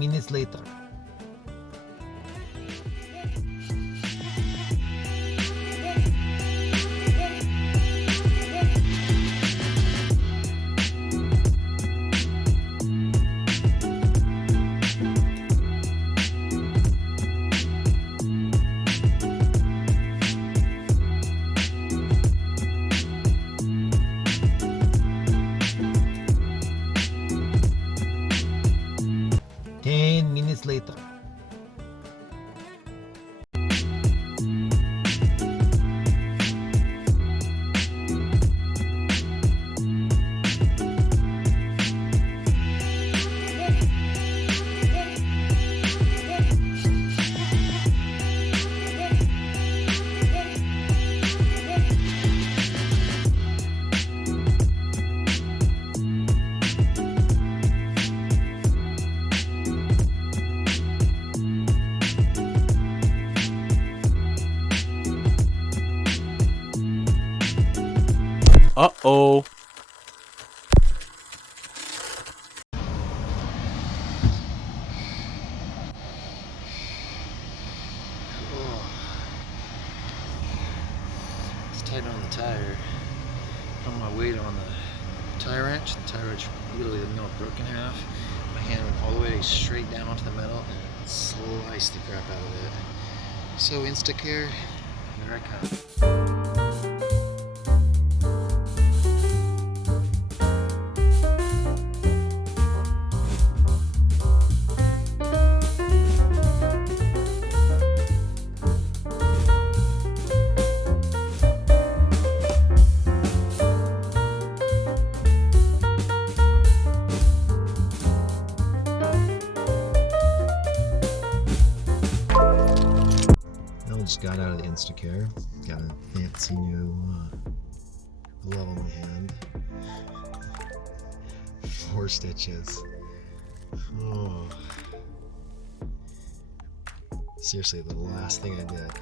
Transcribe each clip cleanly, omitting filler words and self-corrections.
Minutes later. Later. Uh-oh. It's tight on the tire. Put my weight on the tire wrench. The tire wrench literally the middle broke in half. My hand went all the way straight down onto the metal and sliced the crap out of it. So Instacare, here I come. Just got out of the Instacare. Got a fancy new glove on my hand. 4 stitches. Oh. Seriously, the last thing I did,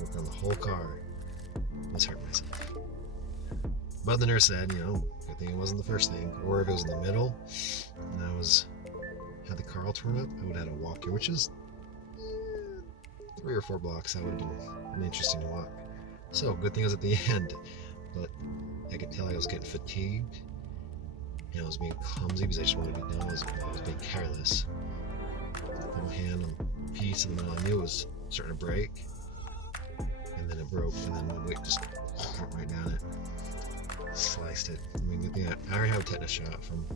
work on the whole car, was hurt myself. But the nurse said, good thing it wasn't the first thing, or if it was in the middle, and I had the car all torn up, I would have had to walk here, which is 3 or 4 blocks. That would have been interesting to walk. So good thing I was at the end, but I could tell I was getting fatigued, and I was being clumsy because I just wanted to be done. I was being careless. Put my hand on piece, and then I knew it was starting to break, and then it broke, and then the weight just went right down it, sliced it. I mean, good thing I already have a tetanus shot from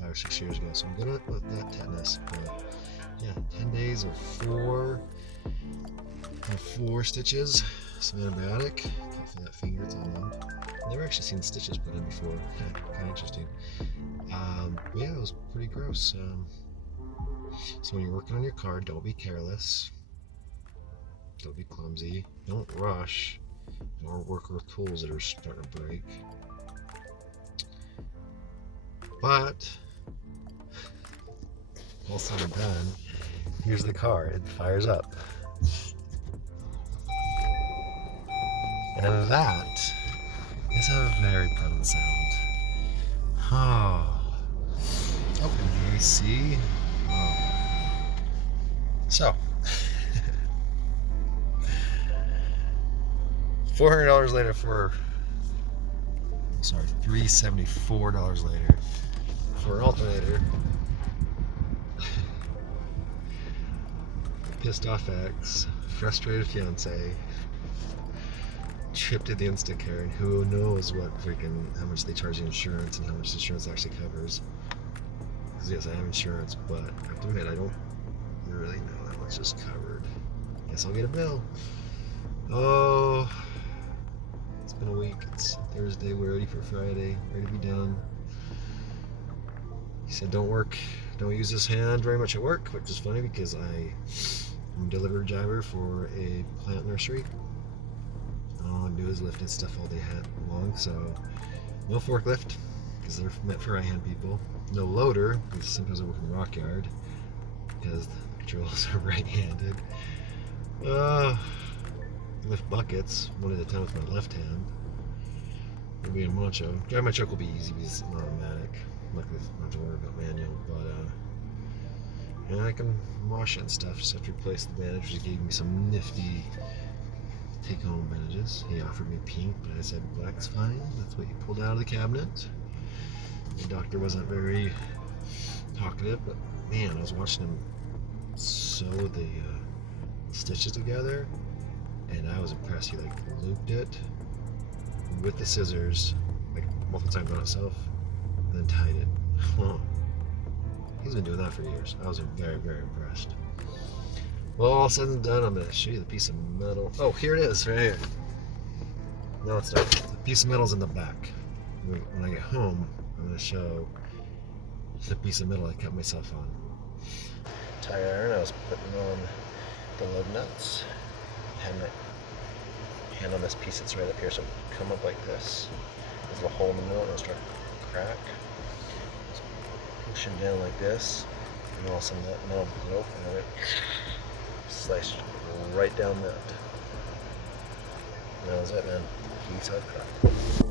5 or 6 years ago, so I'm good with that tetanus. But yeah, 10 days of four stitches, some antibiotic. Can't feel that finger, it's all numb. Never actually seen stitches put in before. Kind of interesting. But yeah, it was pretty gross. So when you're working on your car, don't be careless. Don't be clumsy. Don't rush. Don't work with tools that are starting to break. But all said and done, here's the car. It fires up. And that is a very pleasant sound. Oh. Open the AC. Oh. So, $400 later $374 later for an alternator. Pissed off ex, frustrated fiance, tripped at the Instacare, and who knows how much they charge the insurance and how much the insurance actually covers. Because yes, I have insurance, but I have to admit, I don't really know how much is covered. Guess I'll get a bill. Oh, it's been a week. It's Thursday. We're ready for Friday. Ready to be done. He said, don't use this hand very much at work, which is funny because I'm a delivery driver for a plant nursery. All I do is lift and stuff all day long, so no forklift because they're meant for right-hand people. No loader because sometimes I work in the rock yard because the controls are right-handed. Lift buckets one at a time with my left hand. It'll be a macho. Driving my truck will be easy because it's an automatic. Luckily, I don't have to worry about manual, but and I can wash it and stuff. Just have to replace the bandage. He gave me some nifty take-home bandages. He offered me pink, but I said black's fine. That's what you pulled out of the cabinet. The doctor wasn't very talkative, but man, I was watching him sew the stitches together, and I was impressed. He looped it with the scissors, multiple times on itself, and then tied it. He's been doing that for years. I was very, very impressed. Well, all said and done, I'm going to show you the piece of metal. Oh, here it is, right here. No, it's not. The piece of metal's in the back. When I get home, I'm going to show the piece of metal I cut myself on. Tire iron, I was putting on the lug nuts. Had my hand on this piece that's right up here, so it'll come up like this. There's a little hole in the middle, and it'll start to crack. Just pushing down like this, and all of a sudden that metal broke, and I sliced right down that. That was it, man. Piece of crap.